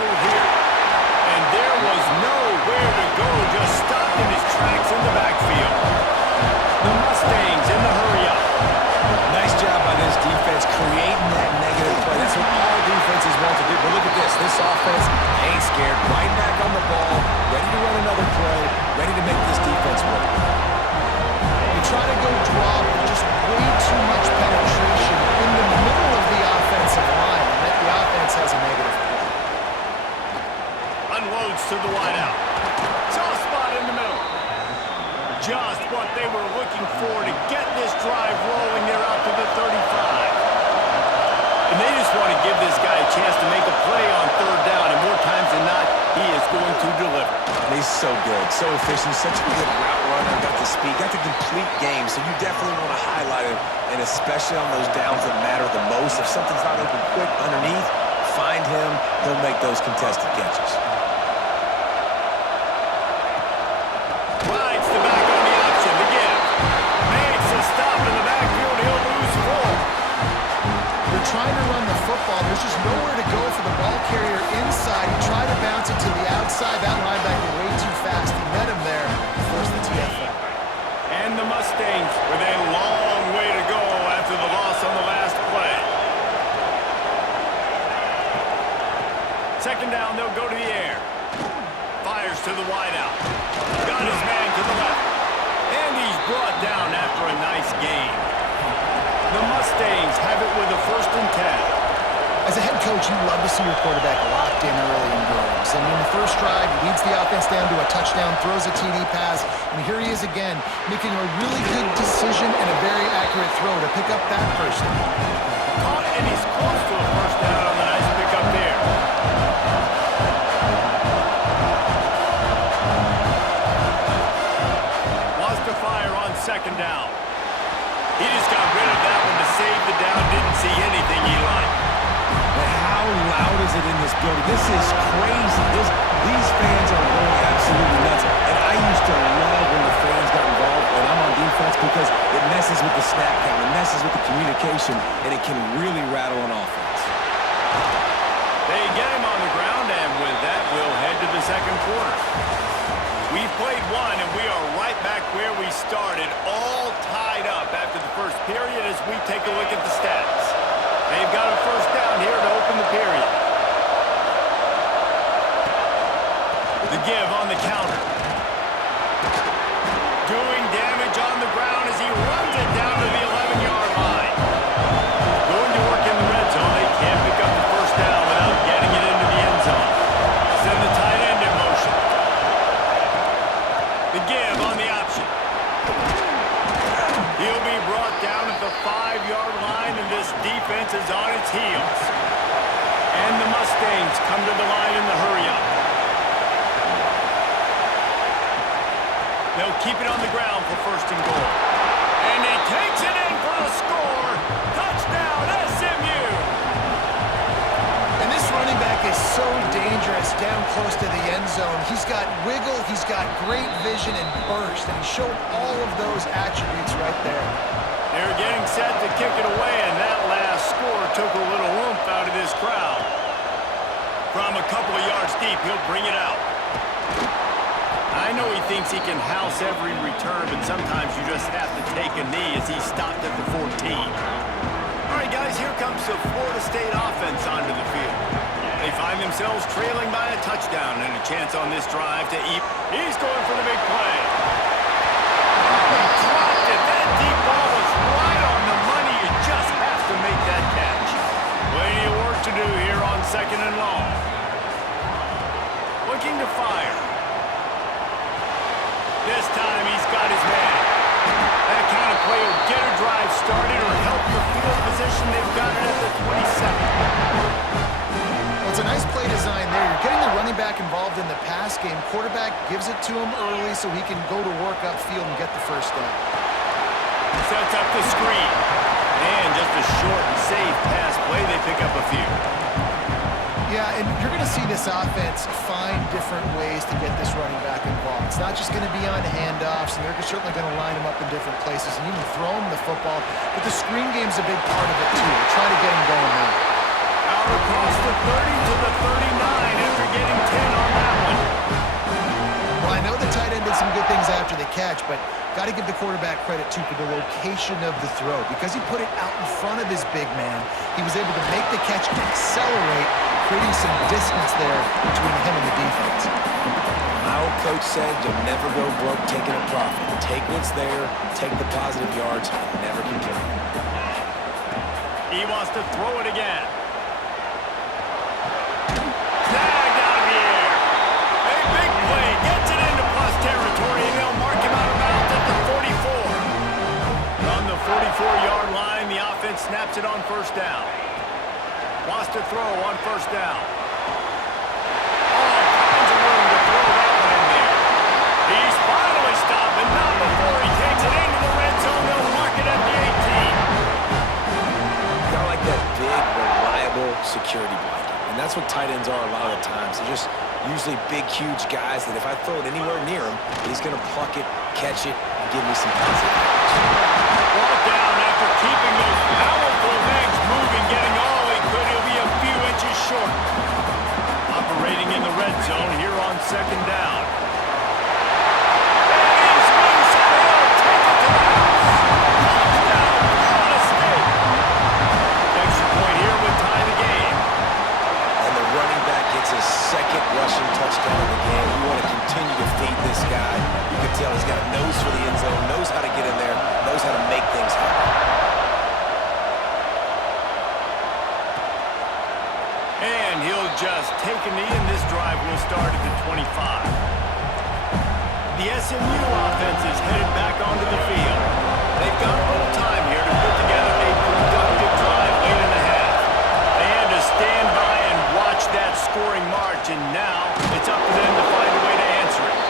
whistle here. And there was nowhere to go, just stopped in his tracks in the backfield. The Mustangs in the hurry-up. Nice job by this defense creating that negative play. That's what all defenses want to do. But look at this. This offense ain't scared. Right back on the ball, ready to run another play, ready to make this defense work. They try to go draw, but just way too much penetration in the middle of the offensive line. And the offense has a negative play. Unloads to the wideout. Soft spot in the middle. Just what they were looking for to get this drive rolling. They're out to the 35. And they just want to give this guy a chance to make a play on third down. And more times than not, he is going to deliver. He's so good, so efficient, such a good route runner, got the speed, got the complete game. So you definitely want to highlight him, and especially on those downs that matter the most. If something's not open quick underneath, find him. He'll make those contested catches. Rides the back on the option to give. Makes a stop in the backfield. He'll lose 4. They're trying to run the football. There's just nowhere to go for the ball carrier inside. He tried to bounce it to the outside. That linebacker way too fast. He met him there. Forced the TFL. And the Mustangs with a long way to go after the loss on the last play. Second down, they'll go to the air. Fires to the wideout. Got his man to the left. And he's brought down after a nice gain. The Mustangs have it with a 1st and 10. As a head coach, you love to see your quarterback locked in early in games. And in the first drive, he leads the offense down to a touchdown, throws a TD pass, and here he is again, making a really good decision and a very accurate throw to pick up that first down. Caught, and he's close to a first down on the nice pickup there. Wants to fire on second down. He just got rid of that one to save the down. Didn't see anything he liked. But how loud is it in this building? This is crazy. These fans are going absolutely nuts. And I used to love when the fans got involved when I'm on defense because it messes with the snap count, it messes with the communication, and it can really rattle an offense. They get him on the ground, and with that, we'll head to the second quarter. We've played one, and we are right back where we started, all tied up after the first period as we take a look at the stats. They've got a first down here to open the period. The give on the counter. Doing damage on the ground as he runs it down to the 11-yard line. Going to work in the red zone. They can't pick up the first down without getting it into the end zone. Send the tight end in motion. The give on the option. He'll be brought down at the 5-yard line, and this defense is on its heels. And the Mustangs come to the line in the hurry-up. They'll keep it on the ground for 1st and goal. And he takes it in for the score. Touchdown, SMU! And this running back is so dangerous down close to the end zone. He's got wiggle, he's got great vision and burst, and he showed all of those attributes right there. They're getting set to kick it away, and that last score took a little oomph out of this crowd. From a couple of yards deep, he'll bring it out. I know he thinks he can house every return, but sometimes you just have to take a knee as he stopped at the 14. All right, guys, here comes the Florida State offense onto the field. They find themselves trailing by a touchdown and a chance on this drive to eat. He's going for the big play. He dropped it. That deep ball was right on the money. You just have to make that catch. Plenty of work to do here on 2nd and long. Looking to fire. This time he's got his man. That kind of play will get a drive started or help your field position. They've got it at the 27. Well, it's a nice play design there. You're getting the running back involved in the pass game. Quarterback gives it to him early so he can go to work upfield and get the first down. Sets up the screen. And just a short and safe pass play. They pick up a few. Yeah, and you're going to see this offense find different ways to get this running back involved. It's not just going to be on handoffs, and they're certainly going to line him up in different places and even throw him the football. But the screen game's a big part of it, too. We're trying to get him going now. Out across the 30 to the 39. catch, but got to give the quarterback credit, too, for the location of the throw. Because he put it out in front of his big man, he was able to make the catch and accelerate, creating some distance there between him and the defense. My old coach said you'll never go broke taking a profit. Take what's there, take the positive yards, and never complain. He wants to throw it again. Snagged out of the air. A big play. Gets it into plus territory, and they'll mark him out of bounds at the 44. On the 44-yard line, the offense snaps it on first down. Wants to throw on first down. All kinds of room to throw that one in there. He's finally stopped, but not before he takes it into the red zone. They'll mark it at the 18. Kind of like that big, reliable security blanket. And that's what tight ends are a lot of the times. They're just usually big, huge guys that if I throw it anywhere near him, he's going to pluck it, catch it, and give me some positive yards. Brought down after keeping those powerful legs moving, getting all he could. He'll be a few inches short. Operating in the red zone here on second down. And he swings it. He'll take it to the house. Touchdown, Florida State. Extra point here would tie the game. And the running back gets his second rushing touchdown of the game. You want to continue to feed this guy. You can tell he's got a nose for the end zone, knows how to get in there, knows how to make things happen. And he'll just take a knee, and this drive will start at the 25. The SMU offense is headed back onto the field. They've got a little time here to put together a productive drive late in the half. They had to stand by and watch that scoring march, and now it's up to them to find a way to answer it.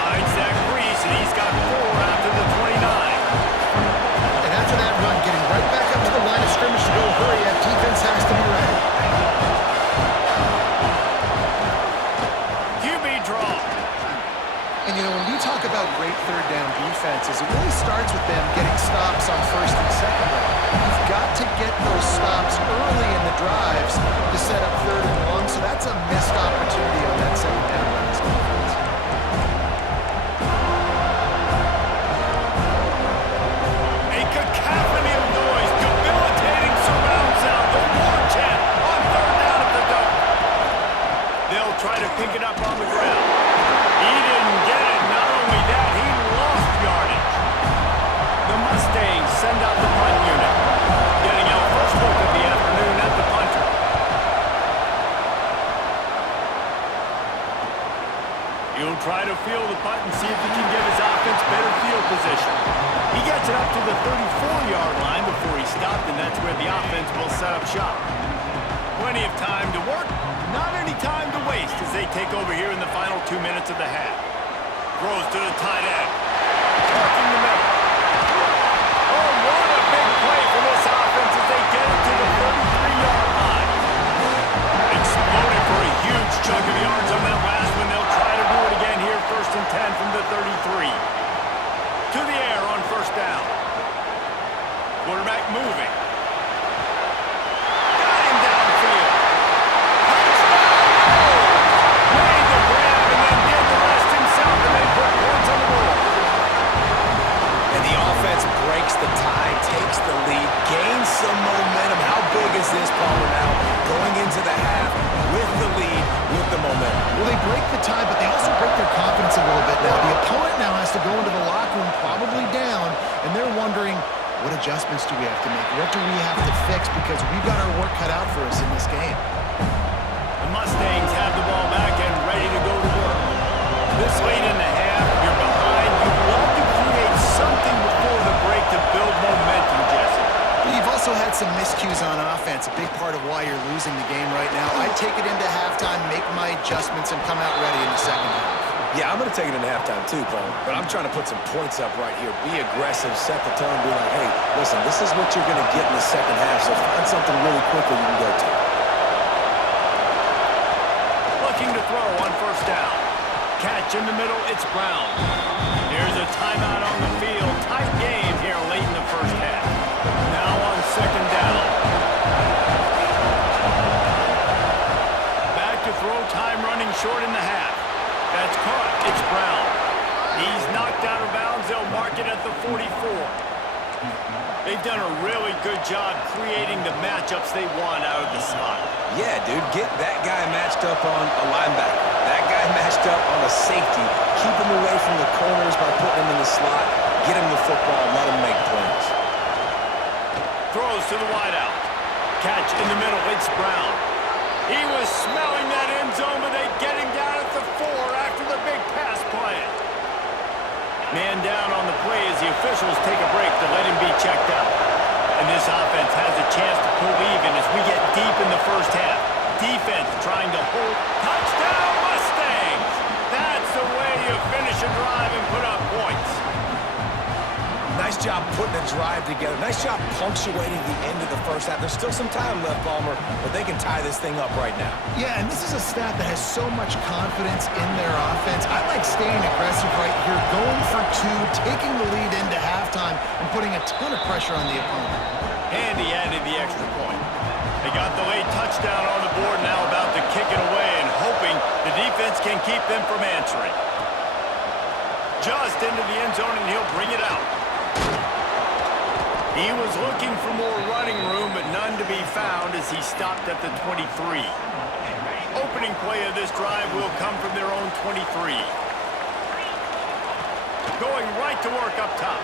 Finds that crease, and he's got 4 after the 29. And after that run, getting right back up to the line of scrimmage to go hurry up, defense has to be ready. QB draw. And, you know, when we talk about great third down defenses, it really starts with them getting stops on first and second down. You've got to get those stops early in the drives to set up third and long, so that's a missed opportunity on that second down by this defense. A cacophony of noise, debilitating surround sound, the war chant on third down at the dump. They'll try to pick it up on the ground. He didn't get it. Not only that, he lost yardage. The Mustangs send out the punt unit, getting out first look of the afternoon at the punter. He'll try to field the punt and see if he can give his offense better field position. He gets it up to the 34-yard line before he stopped, and that's where the offense will set up shop. Plenty of time to work, not any time to waste as they take over here in the final 2 minutes of the half. Throws to the tight end. Talking the middle. Oh, what a big play for this offense as they get it to the 33-yard line. Exploded for a huge chunk of yards on that last one. They'll try to do it again here, 1st and 10 from the 33. To the air on first down. Quarterback moving. Got him downfield. Touchdown! Made the grab and then did the rest himself, and they put points on the board. And the offense breaks the tie, takes the lead, gains some momentum. How big is this, Palmer, now? Going into the half with the lead, with the momentum. Well, they break the tie, but they also break their confidence a little bit now. The opponent now has to go into the locker room probably down, and they're wondering, what adjustments do we have to make? What do we have to fix? Because we've got our work cut out for us in this game. The Mustangs have the ball back and ready to go to work. This late in the half, you're behind. You want to create something before the break to build momentum, Jesse. You've also had some miscues on offense, a big part of why you're losing the game right now. I'd take it into halftime, make my adjustments, and come out ready in the second half. Yeah, I'm going to take it into halftime too, Paul. But I'm trying to put some points up right here. Be aggressive, set the tone, be like, hey, listen, this is what you're going to get in the second half, so find something really quickly you can go to. Looking to throw on first down. Catch in the middle, it's Brown. Here's a timeout on the field. Tight game here late in the first half. Now on second down. Back to throw, time running short in the half. That's caught. It's Brown. He's knocked out of bounds. They'll mark it at the 44. They've done a really good job creating the matchups they want out of the slot. Yeah, dude, get that guy matched up on a linebacker. That guy matched up on a safety. Keep him away from the corners by putting him in the slot. Get him the football. Let him make plays. Throws to the wideout. Catch in the middle. It's Brown. He was smelling that end zone, but they get him down at the 4 after the big pass play. Man down on the play as the officials take a break to let him be checked out. And this offense has a chance to pull even as we get deep in the first half. Defense trying to hold. Touchdown, Mustangs! That's the way you finish a drive and put up points. Nice job putting a drive together. Nice job punctuating the end of the first half. There's still some time left, Palmer, but they can tie this thing up right now. Yeah, and this is a staff that has so much confidence in their offense. I like staying aggressive right here, going for 2, taking the lead into halftime, and putting a ton of pressure on the opponent. And he added the extra point. They got the late touchdown on the board, now about to kick it away and hoping the defense can keep them from answering. Just into the end zone, and he'll bring it out. He was looking for more running room, but none to be found as he stopped at the 23. Opening play of this drive will come from their own 23. Going right to work up top.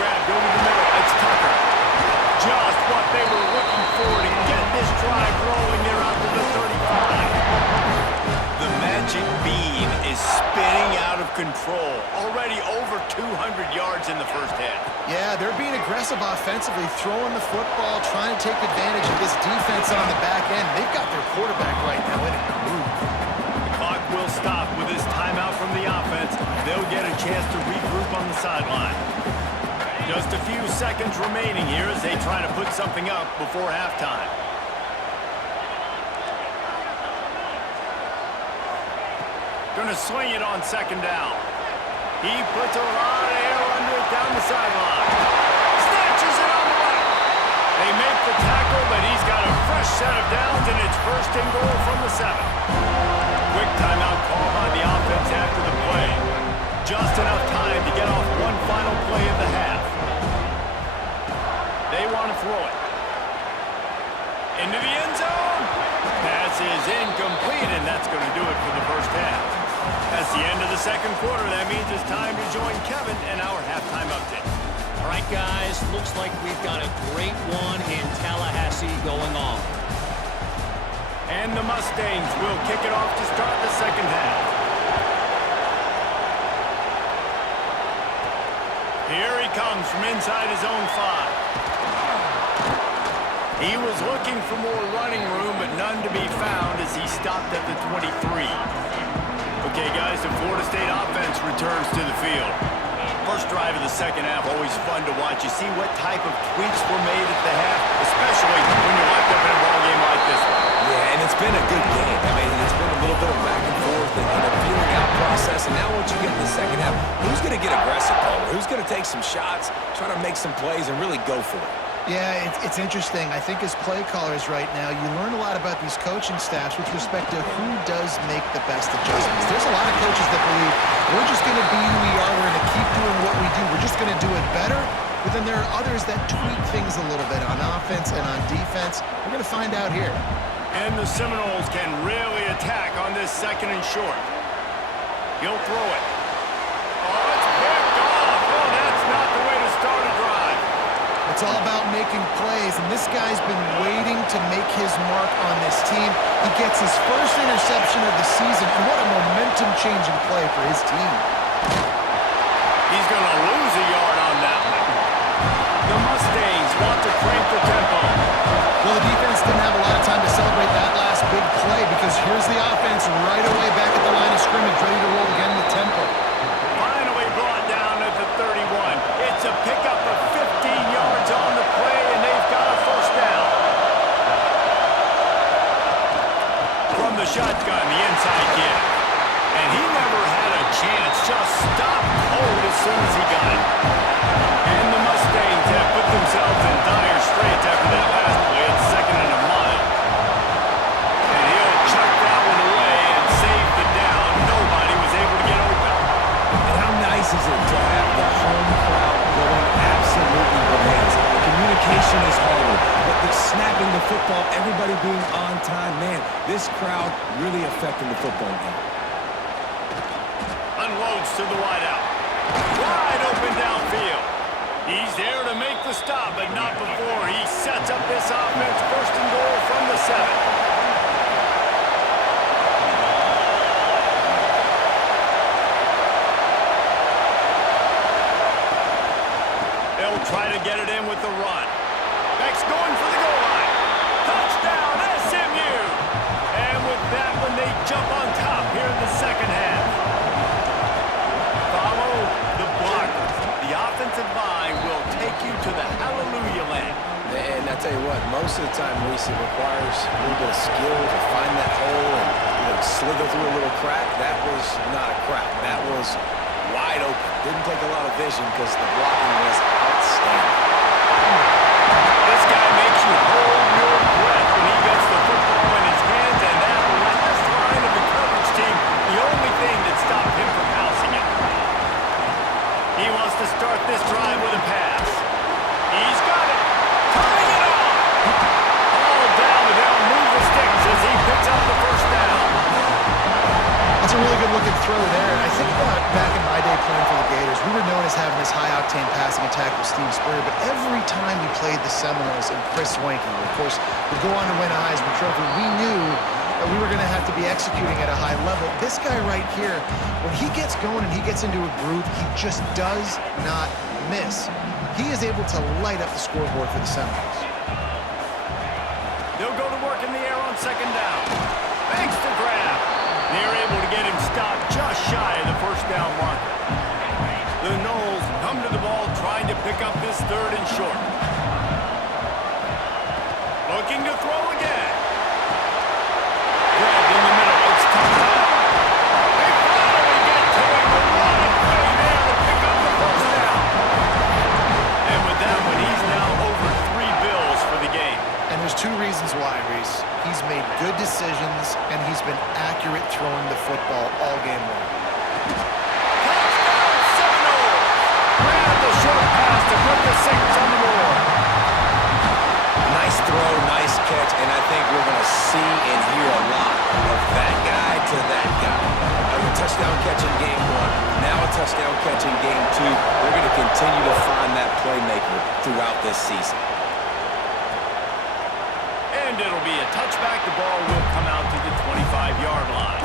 Grabbed over the middle. It's Tucker. Just what they were looking for to get this drive rolling. They're out to the 35. The magic bean is spinning out of control. Already over 200 yards in the first half. Yeah, they're being aggressive offensively, throwing the football, trying to take advantage of this defense on the back end. They've got their quarterback right now in a groove. The clock will stop with this timeout from the offense. They'll get a chance to regroup on the sideline. Just a few seconds remaining here as they try to put something up before halftime. Gonna swing it on second down. He puts a lot of air under it down the sideline. Snatches it on the right. They make the tackle, but he's got a fresh set of downs, and it's first and goal from the 7. Quick timeout call by the offense after the play. Just enough time to get off one final play of the half. They want to throw it. Into the end zone. Pass is incomplete, and that's going to do it for the first half. That's the end of the second quarter. That means it's time to join Kevin and our halftime update. All right, guys, looks like we've got a great one in Tallahassee going on. And the Mustangs will kick it off to start the second half. Here he comes from inside his own 5. He was looking for more running room, but none to be found as he stopped at the 23. Okay, guys, the Florida State offense returns to the field. First drive of the second half, always fun to watch. You see what type of tweaks were made at the half, especially when you're locked up in a ball game like this one. Yeah, and it's been a good game. I mean, it's been a little bit of back and forth and a feeling out process. And now once you get in the second half, who's going to get aggressive, Palmer? Who's going to take some shots, try to make some plays, and really go for it? Yeah, it's interesting. I think as play callers right now, you learn a lot about these coaching staffs with respect to who does make the best adjustments. There's a lot of coaches that believe we're just going to be who we are. We're going to keep doing what we do. We're just going to do it better. But then there are others that tweak things a little bit on offense and on defense. We're going to find out here. And the Seminoles can really attack on this second and short. He'll throw it. Oh, it's picked off. Oh, that's not the way to start a drive. It's all about making plays, and this guy's been waiting to make his mark on this team. He gets his first interception of the season, and what a momentum-changing play for his team. He's going to lose a yard on that one. The Mustangs want to crank the tempo. Well, the defense didn't have a lot of time to celebrate that last big play because here's the offense right away back at the line of scrimmage, ready to roll again with tempo. Finally brought down at the 31. It's a pickup of 15 yards on the play, and they've got a first down. From the shotgun, the inside give. And he never had a chance, just stopped cold as soon as he got it. And the Mustangs have put themselves in dire straits after that last play. It's second and a mile. And he'll chuck that one away and save the down. Nobody was able to get open. football, everybody being on time. Man, this crowd really affecting the football game. Unloads to the wideout. Wide open downfield. He's there to make the stop, but not before he sets up this offense. First and goal from the 7. They'll try to get it in with the run. Beck's going for the goal line. Touchdown, SMU! And with that one, they jump on top here in the second half. Follow the blockers. The offensive line will take you to the hallelujah land. And I tell you what, most of the time, Reese, it requires a little bit of skill to find that hole and slither through a little crack. That was not a crack. That was wide open. Didn't take a lot of vision because the blocking was outstanding. This guy makes you hold your breath when he gets the football in his hands, and that last line of the coverage team, the only thing that stopped him from housing it. He wants to start this drive with a pass. He's got it. Turning it on. All down, and they'll move the sticks as he picks up the first down. That's a really good-looking throw there. And I think about back in my day playing for the Gators, we were known as having this high-octane passing attack with Steve Spurrier, but every time we played the Seminoles and Chris Swanky, who, of course, would go on to win a Heisman Trophy, we knew that we were going to have to be executing at a high level. This guy right here, when he gets going and he gets into a groove, he just does not miss. He is able to light up the scoreboard for the Seminoles. They'll go to work in the air on second down. Thanks to grab. They're able to get him stopped just shy of the first down marker. The Noles come to the ball trying to pick up this third and short. Looking to throw again. Grabbed in the middle. It's touchdown. They finally get to him. A lot of play there to pick up the first down. And with that one, he's now over 3 bills for the game. And there's 2 reasons why, Reese. He's made good decisions, and he's been accurate throwing the football all game long. Touchdown, Seminoles! Grab the short pass to put the 6 on the board. Nice throw, nice catch, and I think we're going to see and hear a lot of that guy to that guy. A touchdown catch in game 1, now a touchdown catch in game 2. They're going to continue to find that playmaker throughout this season. And it'll be a touchback. The ball will come out to the 25-yard line.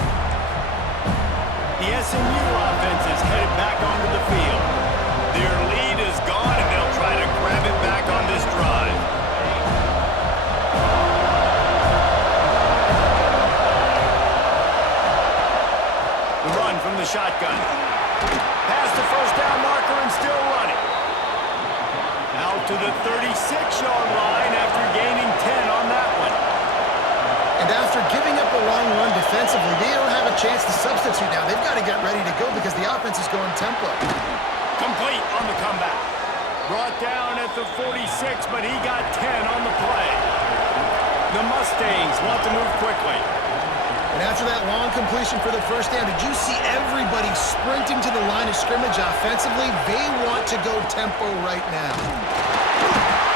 The SMU offense is headed back onto the field. Their lead is gone, and they'll try to grab it back on this drive. The run from the shotgun. Past the first down marker and still running. Out to the 36-yard line after gaining 10 on that one. And after giving up a long run defensively, they don't have a chance to substitute now. They've got to get ready to go because the offense is going tempo. Complete on the comeback. Brought down at the 46, but he got 10 on the play. The Mustangs want to move quickly. And after that long completion for the first down, did you see everybody sprinting to the line of scrimmage offensively? They want to go tempo right now.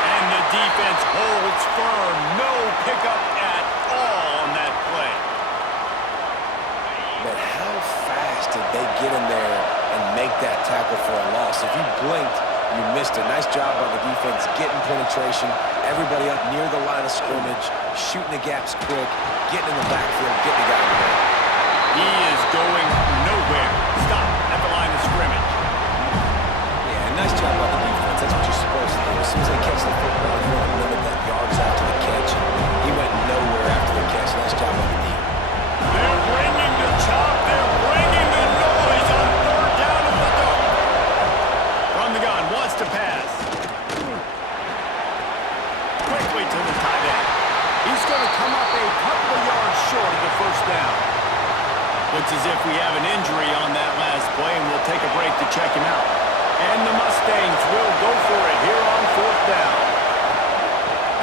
And the defense holds firm. No pickup at all on that play. But how fast did they get in there and make that tackle for a loss? If you blinked, you missed it. Nice job by the defense getting penetration. Everybody up near the line of scrimmage, shooting the gaps quick, getting in the backfield, getting the guy in the back. He is going nowhere. Stop at the line of scrimmage. Yeah, nice job by the defense. That's what you're supposed to do. As soon as they catch the football, you want to limit that yards after the catch. He went nowhere after the catch. Nice job by the D. They're bringing the chop. They're bringing the noise on third down at the goal. From the gun, wants to pass. Quickly to the tight end. He's going to come up a couple of yards short of the first down. Looks as if we have an injury on that last play, and we'll take a break to check him out. And the Mustangs will go for it here on fourth down.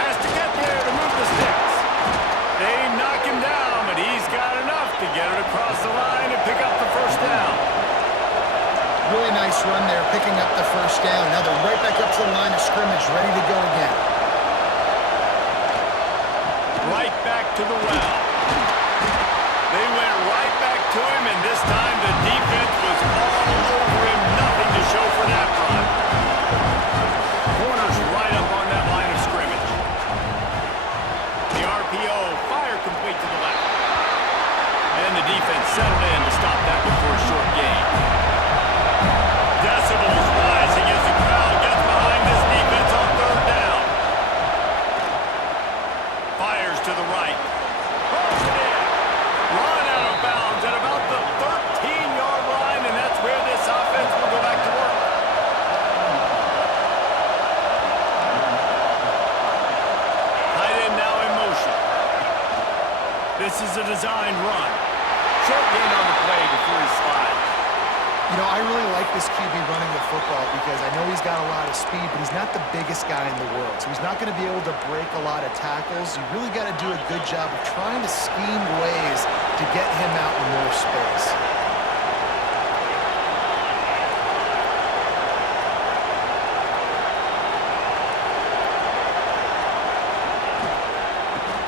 Has to get there to move the sticks. They knock him down, but he's got enough to get it across the line and pick up the first down. Really nice run there, picking up the first down. Now they're right back up to the line of scrimmage, ready to go again. right back to the well. They went right back to him, and this time the defense was all over him. Nothing to show for that run. Corner's right up on that line of scrimmage. The RPO, fire complete to the left. And the defense settled in to stop that one for a short gain. Decibels rising as the crowd gets behind this defense on third down. Fires to the right. Throws it in. Run out of bounds at about the 13-yard line, and that's where this offense will go back to work. Tight end now in motion. This is a designed run. Short gain on the play before he slides. You know, I really like this QB running the football because I know he's got a lot of speed, but he's not the biggest guy in the world. So he's not going to be able to break a lot of tackles. You really got to do a good job of trying to scheme ways to get him out in more space.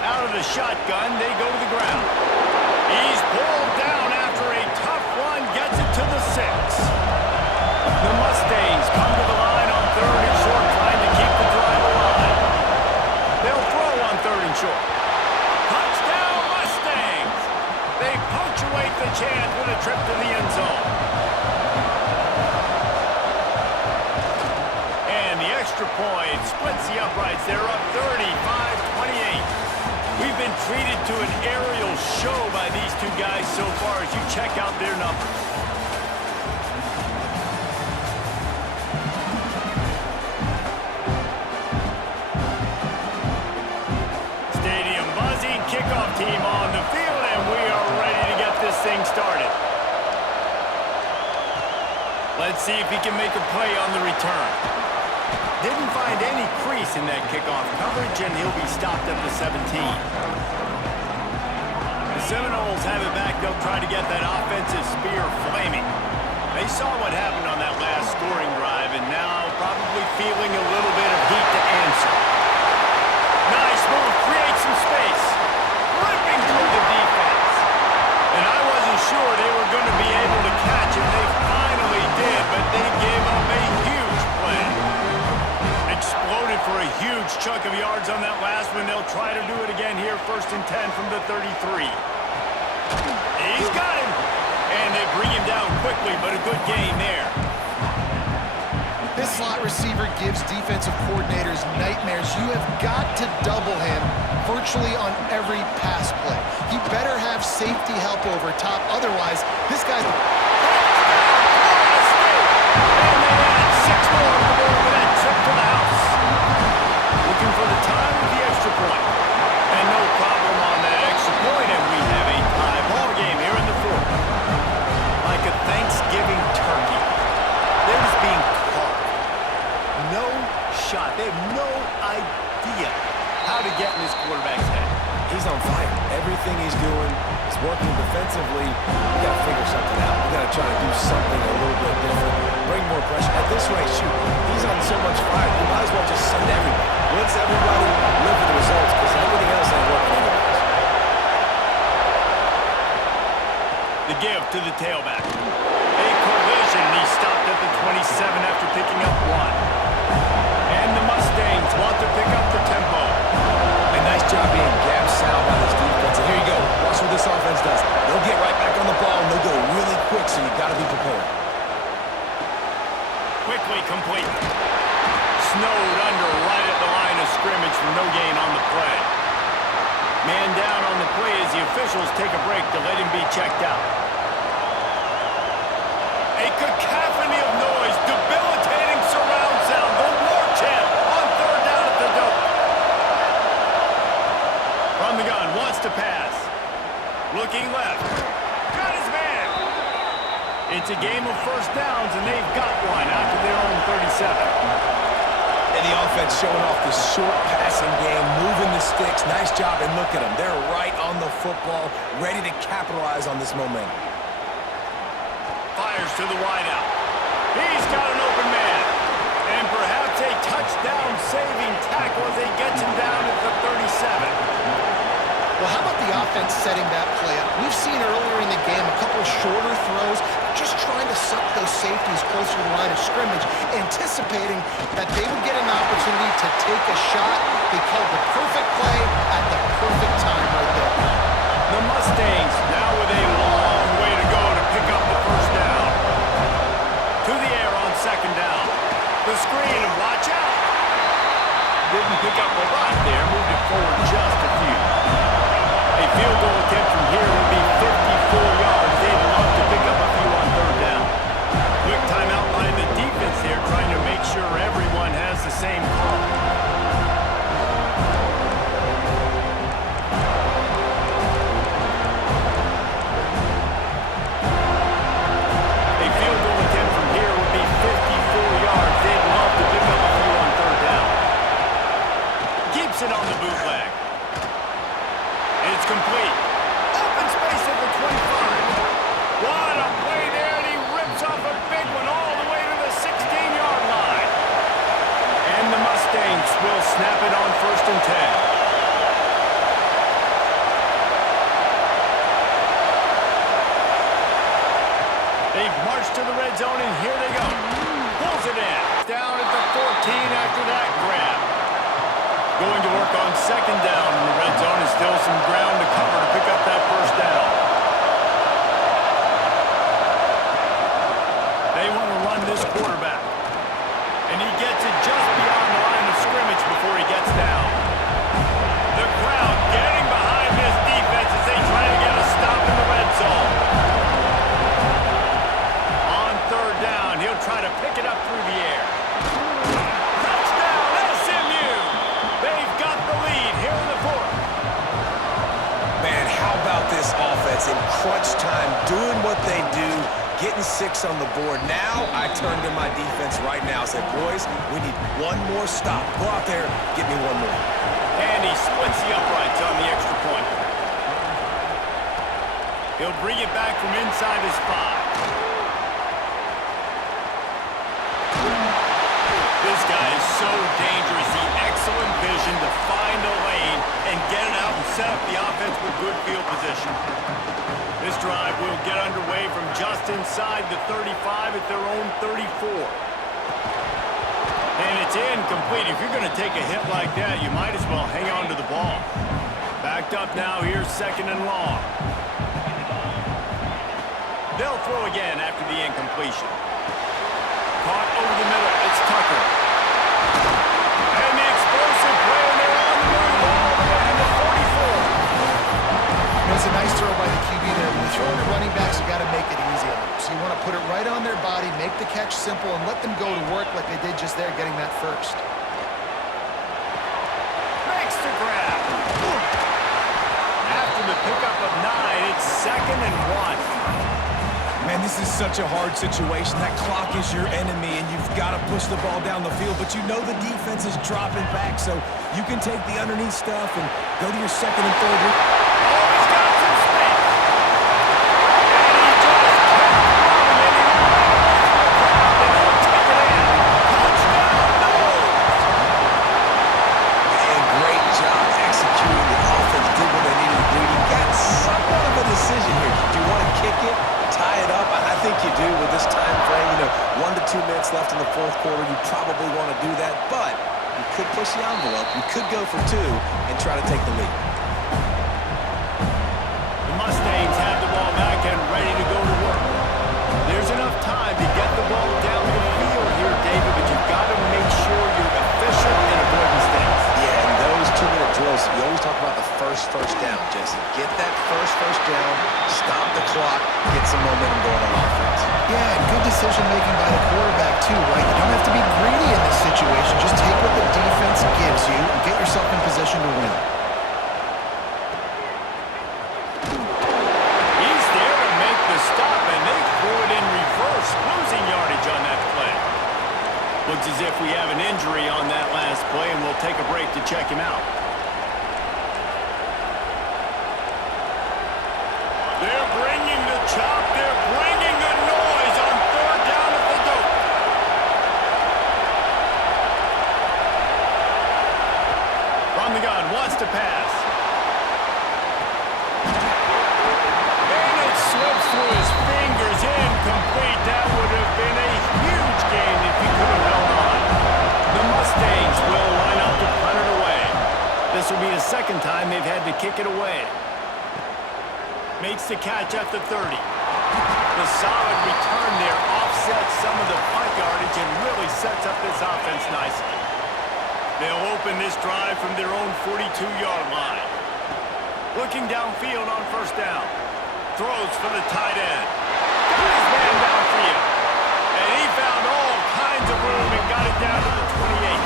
Out of the shotgun, they go to the ground. He's pulled down after a tough run, gets it to the 6. The Mustangs come to the line on third and short, trying to keep the drive alive. They'll throw on third and short. Touchdown, Mustangs! They punctuate the chance with a trip to the end zone. And the extra point splits the uprights. They're up 35-28. We've been treated to an aerial show by these two guys so far as you check out their numbers. Stadium buzzing, kickoff team on the field, and we are ready to get this thing started. Let's see if he can make a play on the return. Didn't find any crease in that kickoff coverage, and he'll be stopped at the 17. The Seminoles have it back. They'll try to get that offensive spear flaming. They saw what happened on that last scoring drive, and now probably feeling a little bit of heat to answer. Nice move, creates some space. Ripping through the defense. And I wasn't sure they were going to be able to catch him. They finally did, but they gave up a huge play. Exploded for a huge chunk of yards on that last one. They'll try to do it again here, 1st and 10 from the 33. He's got him. And they bring him down quickly, but a good gain there. This slot receiver gives defensive coordinators nightmares. You have got to double him virtually on every pass play. He better have safety help over top. Otherwise, this guy's... And they add 6 more on the board with that trip to the house. Looking for the time with the extra point. And no problem on that extra point, and we have a tie ball game here in the 4th. Like a Thanksgiving turkey. They're just being carved. No shot. They have no idea how to get in this quarterback's head. He's on fire. Everything he's doing is working defensively. We got to figure something out. We got to try to do something a little bit different. Bring more pressure. At this rate, shoot, he's on so much fire. You might as well just send everybody. Blitz everybody, live for the results, because everything else ain't working anyways. The give to the tailback. A collision, and he stopped at the 27 after picking up 1. And the Mustangs want to pick up the tempo. A nice job being gap sound by this defense. And here you go. Watch what this offense does. They'll get right back on the ball, and they'll go really quick, so you got to be prepared. Quickly complete. Snowed under right at the line of scrimmage for no gain on the play. Man down on the play as the officials take a break to let him be checked out. A cacophony of noise, debilitating surround sound, the war chant on 3rd down at the dope. From the gun, wants to pass. Looking left. Got his man. It's a game of 1st downs, and they've got one after their own 37. And the offense showing off this short passing game, moving the sticks. Nice job, and look at them. They're right on the football, ready to capitalize on this momentum. Fires to the wideout. He's got an open man. And perhaps a touchdown-saving tackle as he gets him down at the 37. Well, how about the offense setting that play up? We've seen earlier in the game a couple of shorter throws, just trying to suck those safeties closer to the line of scrimmage, anticipating that they would get an opportunity to take a shot. They called the perfect play at the perfect time right there. The Mustangs now with a long way to go to pick up the first down. To the air on second down. The screen, and watch out. Didn't pick up a lot there, moved it forward just a few. A field goal attempt from here would be 54 yards. They'd love to pick up a few on third down. Quick timeout by the defense here, trying to make sure everyone has the same call. A field goal attempt from here would be 54 yards. They'd love to pick up a few on third down. Keeps it on the bootleg. And it's complete. Open space at the 25. What a play there, and he rips off a big one all the way to the 16-yard line. And the Mustangs will snap it on first and 10. They've marched to the red zone, and here they go. Pulls it in. Down at the 14 after that grab. Going to work on second down in the red zone, and still some ground to cover to pick up that first down. They want to run this quarterback. And he gets it just beyond the line of scrimmage before he gets down. The crowd getting behind this defense as they try to get a stop in the red zone. On third down, he'll try to pick it up through the air. Touchdown, SMU! They've got the lead here in the fourth. Man, how about this offense in crunch time, doing what they do, getting 6 on the board. Now I turn to my defense right now and say, boys, we need one more stop. Go out there, get me one more. And he splits the uprights on the extra point. He'll bring it back from inside his 5. This guy is so dangerous. He excellent vision to find a lane and get it out and set up the offense with good field position. This drive will get underway from just inside the 35 at their own 34. And it's incomplete. If you're going to take a hit like that, you might as well hang on to the ball. Backed up now, here's second and long. They'll throw again after the incompletion. Caught over the middle, it's Tucker. And the explosive play, and they're on the move all the way to the 44. It's a nice throw by the QB there. When you throw into running backs, you got to make it easy on them. So you want to put it right on their body, make the catch simple, and let them go to work like they did just there, getting that first. Makes the grab. After the pickup of 9, it's second and 1. Man, this is such a hard situation. That clock is your enemy, and you've got to push the ball down the field. But you know the defense is dropping back, so you can take the underneath stuff and go to your second and third. Oh, he's got some space. And he just kept running, and he ran off the crowd, and he'll take it in. Touchdown, Noles. And great job executing. The offense did what they needed to do. You got somewhat of a decision here. Do you want to kick it? Tie it up? I think you do with this time frame. 1 to 2 minutes left in the fourth quarter. You probably want to do that, but you could push the envelope. You could go for 2 and try to take the lead. The Mustangs have the ball back and ready to go to work. There's enough time to get the ball down the field here, David, but you've got to make sure you're efficient and avoid mistakes. Yeah, and those 2-minute drills, you always talk about the first down, Jesse. Get that first down, stop the clock, get some momentum going on offense. Yeah, and good decision-making by the quarterback, too, right? You don't have to be greedy in this situation. Just take what the defense gives you and get yourself in position to win. He's there to make the stop, and they threw it in reverse, losing yardage on that play. Looks as if we have an injury on that last play, and we'll take a break to check him out. They're bringing the chop. They're bringing the noise on third down at the dope. From the gun, wants to pass. the second time they've had to kick it away. Makes the catch at the 30. The solid return there offsets some of the punt yardage and really sets up this offense nicely. They'll open this drive from their own 42-yard line. Looking downfield on first down. Throws for the tight end. Got his man downfield. And he found all kinds of room and got it down to the 28.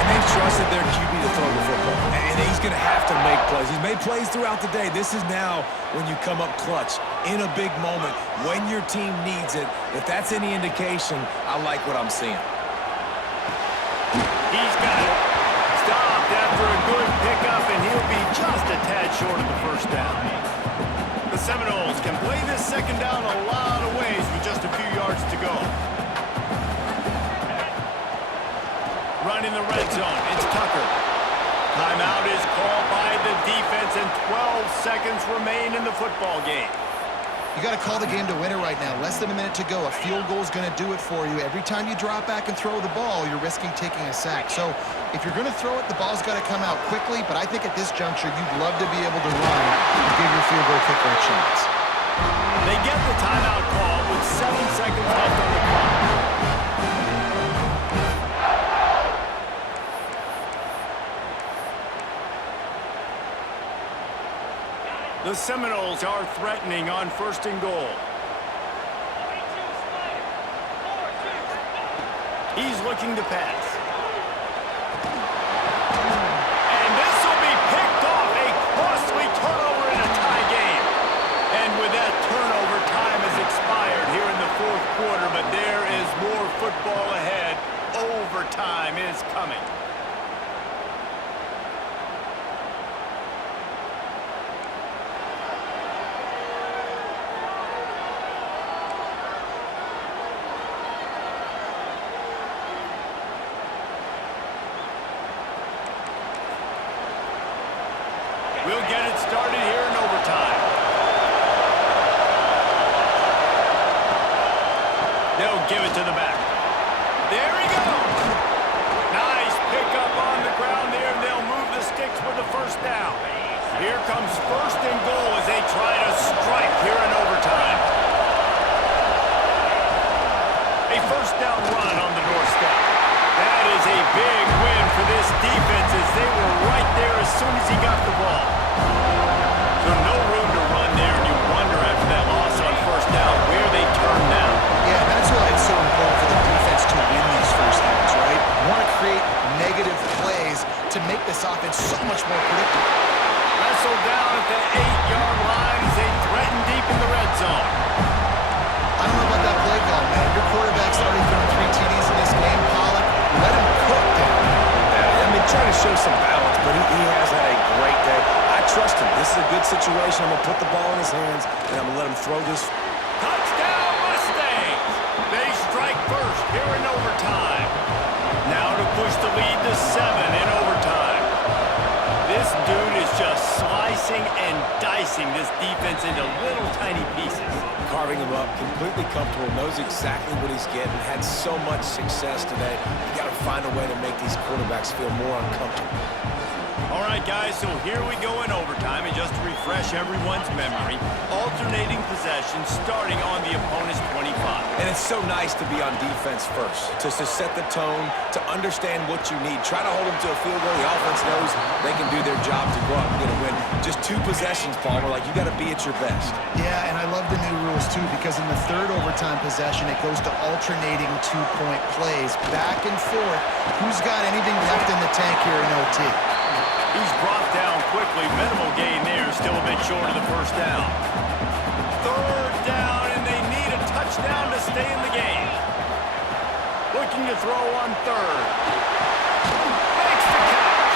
And they've trusted their QB to throw the football. And he's going to have to make plays. He's made plays throughout the day. This is now when you come up clutch in a big moment when your team needs it. If that's any indication, I like what I'm seeing. He's got it. Stopped after a good pickup, and he'll be just a tad short of the first down. The Seminoles can play this second down a lot of ways with just a few yards to go. Running the red zone, it's Tucker. Timeout is called by the defense, and 12 seconds remain in the football game. You got to call the game to win it right now. Less than a minute to go. A field goal is going to do it for you. Every time you drop back and throw the ball, you're risking taking a sack. So if you're going to throw it, the ball's got to come out quickly. But I think at this juncture, you'd love to be able to run and give your field goal kicker a chance. They get the timeout call with 7 seconds left on the clock. The Seminoles are threatening on first and goal. He's looking to pass. And this will be picked off. A costly turnover in a tie game. And with that turnover, time has expired here in the fourth quarter, but there is more football ahead. Overtime is coming. We'll get it started here in overtime. They'll give it to the back. There he goes. Nice pickup on the ground there, and they'll move the sticks with the first down. Here comes first and goal as they try to strike here in overtime. A first down run on the doorstep. That is a big win for this defense as they were right there as soon as he got the ball. So no room to run there, and you wonder after that loss on first down where they turn now. Yeah, that's why it's so important for the defense to win these first downs, right? You want to create negative plays to make this offense so much more predictable. Wrestled down at the 8-yard line as they threaten deep in the red zone. I don't know about that play call, man. Your quarterback's already thrown 3 TDs in this game, Pollock. Let him cook down. Yeah, I mean, trying to show some balance, but he has had a great day. I trust him. This is a good situation. I'm going to put the ball in his hands, and I'm going to let him throw this. Touchdown, Mustangs! They strike first here in overtime. Now to push the lead to 7 in overtime. This dude is just slicing and dicing this defense into little tiny pieces. Carving him up, completely comfortable, knows exactly what he's getting, had so much success today. You got to find a way to make these quarterbacks feel more uncomfortable. All right, guys, so here we go in overtime, and just to refresh everyone's memory, alternating possessions starting on the opponent's 25. And it's so nice to be on defense first, to set the tone, to understand what you need. Try to hold them to a field goal. The offense knows they can do their job to go out and get a win. Just 2 possessions, Palmer, like you got to be at your best. Yeah, and I love the new rules, too, because in the third overtime possession, it goes to alternating 2-point plays, back and forth. Who's got anything left in the tank here in OT? He's brought down quickly. Minimal gain there. Still a bit short of the first down. Third down, and they need a touchdown to stay in the game. Looking to throw on third. Makes the catch.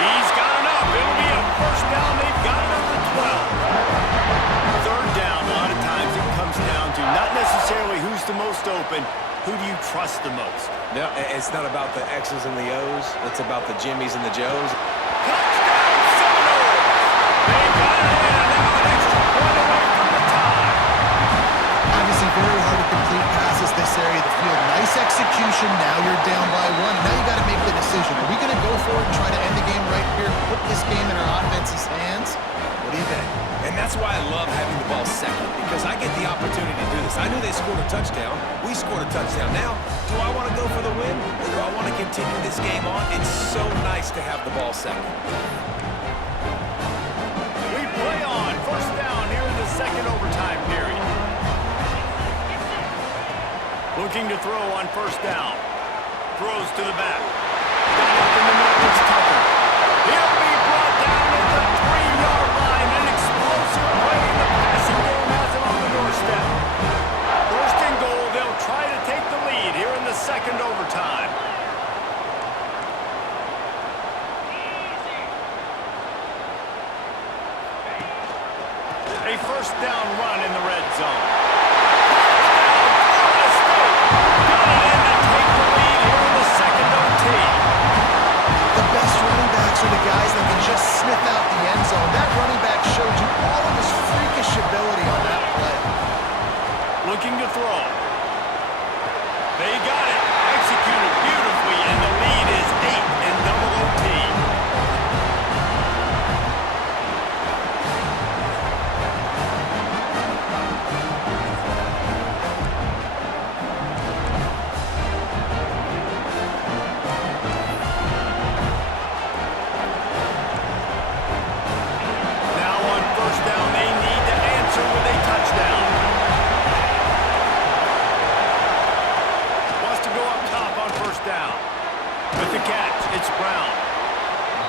He's got enough. It'll be a first down. They've got it over 12. Third down, a lot of times it comes down to not necessarily who's the most open, who do you trust the most? No, it's not about the X's and the O's. It's about the Jimmys and the Joes. Touchdown, Seminoles! They got it in, and now an extra point away from the tie. Obviously very hard to complete passes this area of the field. Nice execution. Now you're down by one. Now you got to make the decision. Are we going to go for it and try to end the game right here, put this game in our offense's hands? What do you think? And that's why I love having the ball second, because I get the opportunity to do this. I knew they scored a touchdown. We scored a touchdown. Now, do I want to go for the win, or do I want to continue this game on? It's so nice to have the ball second. We play on. First down here in the second overtime period. Looking to throw on first down. Throws to the back. Got up in the middle. It's Tucker. He'll be brought down at the 3-yard line. An explosive play in the passing game has him on the doorstep. First and goal. They'll try to take the lead here in the second overtime. A first down run in the red zone. Are the guys that can just sniff out the end zone. That running back showed you all of his freakish ability on that play. Looking to throw. They got it. Executed beautifully, and the lead is 8 in double OT.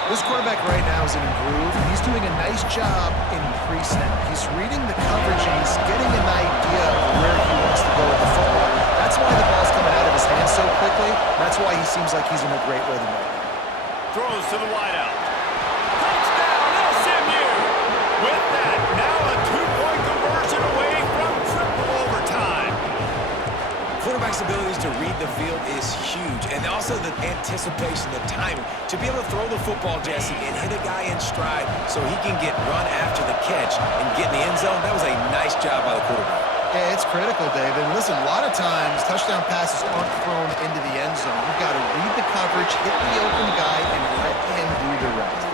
This quarterback right now is in a groove, and he's doing a nice job in pre-snap. He's reading the coverage, and he's getting an idea of where he wants to go with the football. That's why the ball's coming out of his hands so quickly. That's why he seems like he's in a great rhythm right now. Throws to the wideout. Touchdown, SMU! With that, now a 2-point conversion away from triple overtime. Quarterback's abilities to read the field is huge, and also the anticipation, the timing. To be able to throw the football, Jesse, and hit a guy in stride so he can get run after the catch and get in the end zone, that was a nice job by the quarterback. Yeah, it's critical, David. And listen, a lot of times touchdown passes aren't thrown into the end zone. You've got to read the coverage, hit the open guy, and let him do the rest.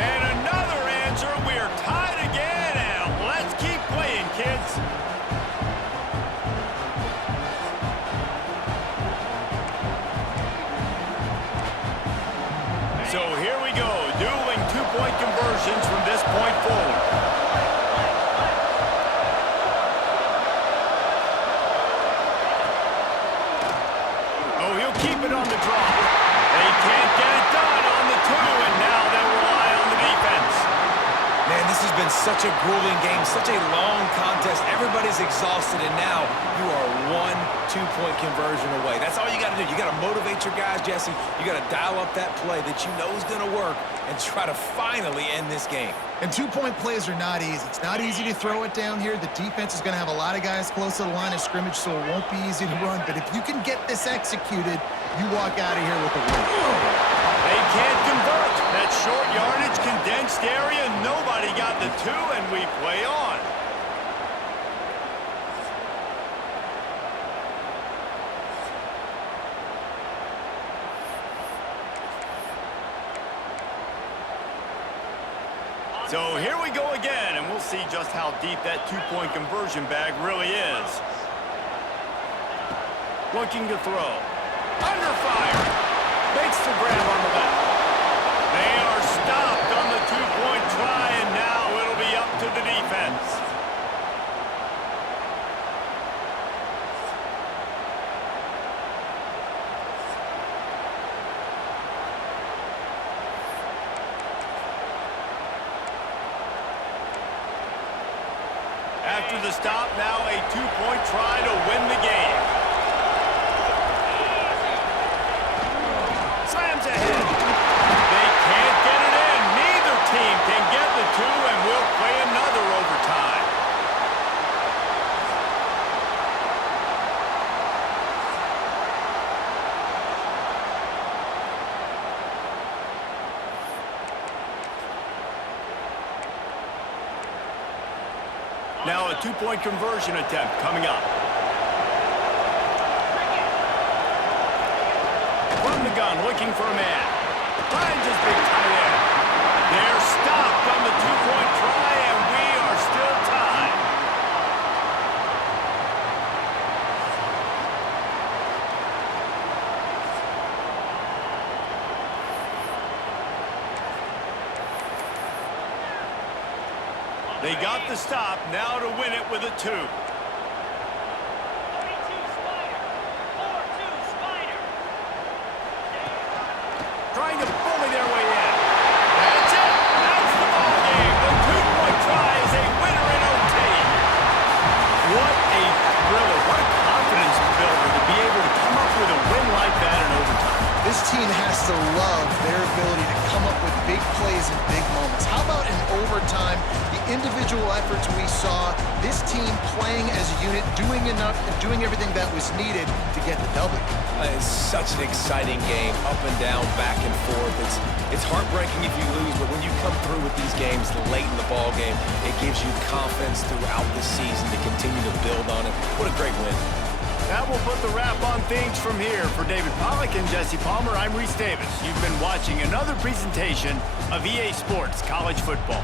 And another answer. We're tied again, and let's keep playing, kids. So here we go, dueling 2-point conversions from this point forward. Oh, he'll keep it on the draw. They can't get it done on the 2, and now they'll rely on the defense. Man, this has been such a grueling game, such a long contest. Everybody's exhausted, and now you are 1 2-point conversion away. That's all you got to do. You got to motivate your guys, Jesse. You got to dial up that play that you know is going to work and try to finally end this game. And 2-point plays are not easy. It's not easy to throw it down here. The defense is going to have a lot of guys close to the line of scrimmage, so it won't be easy to run. But if you can get this executed, you walk out of here with a win. They can't convert. That short yardage, condensed area, nobody got the 2, and we play on. So here we go again, and we'll see just how deep that 2-point conversion bag really is. Looking to throw. Under fire. Makes the grab on the left. They are stopped on the 2-point try, and now it'll be up to the defense. After the stop, now a 2-point try to win the game. Slams ahead. They can't get it in. Neither team can get the 2, and we'll play another overtime. Now a 2-point conversion attempt coming up. the gun, looking for a man. Finds his big tight end. They're stopped on the two-point try, and we are still tied. They got the stop, now to win it with a 2. Trying to bully their way in. That's it. That's the ball game. The two-point try is a winner in OT. What a thriller. What a confidence builder to be able to come up with a win like that in overtime. This team has to love their ability to come up with big plays in big moments. How about in overtime, the individual efforts we saw, this team playing as a unit, doing enough and doing everything that was needed to get the W. It's such an exciting game, up and down, back and forth. It's heartbreaking if you lose, but when you come through with these games late in the ball game, it gives you confidence throughout the season to continue to build on it. What a great win. That will put the wrap on things from here. For David Pollack and Jesse Palmer, I'm Reese Davis. You've been watching another presentation of EA Sports College Football.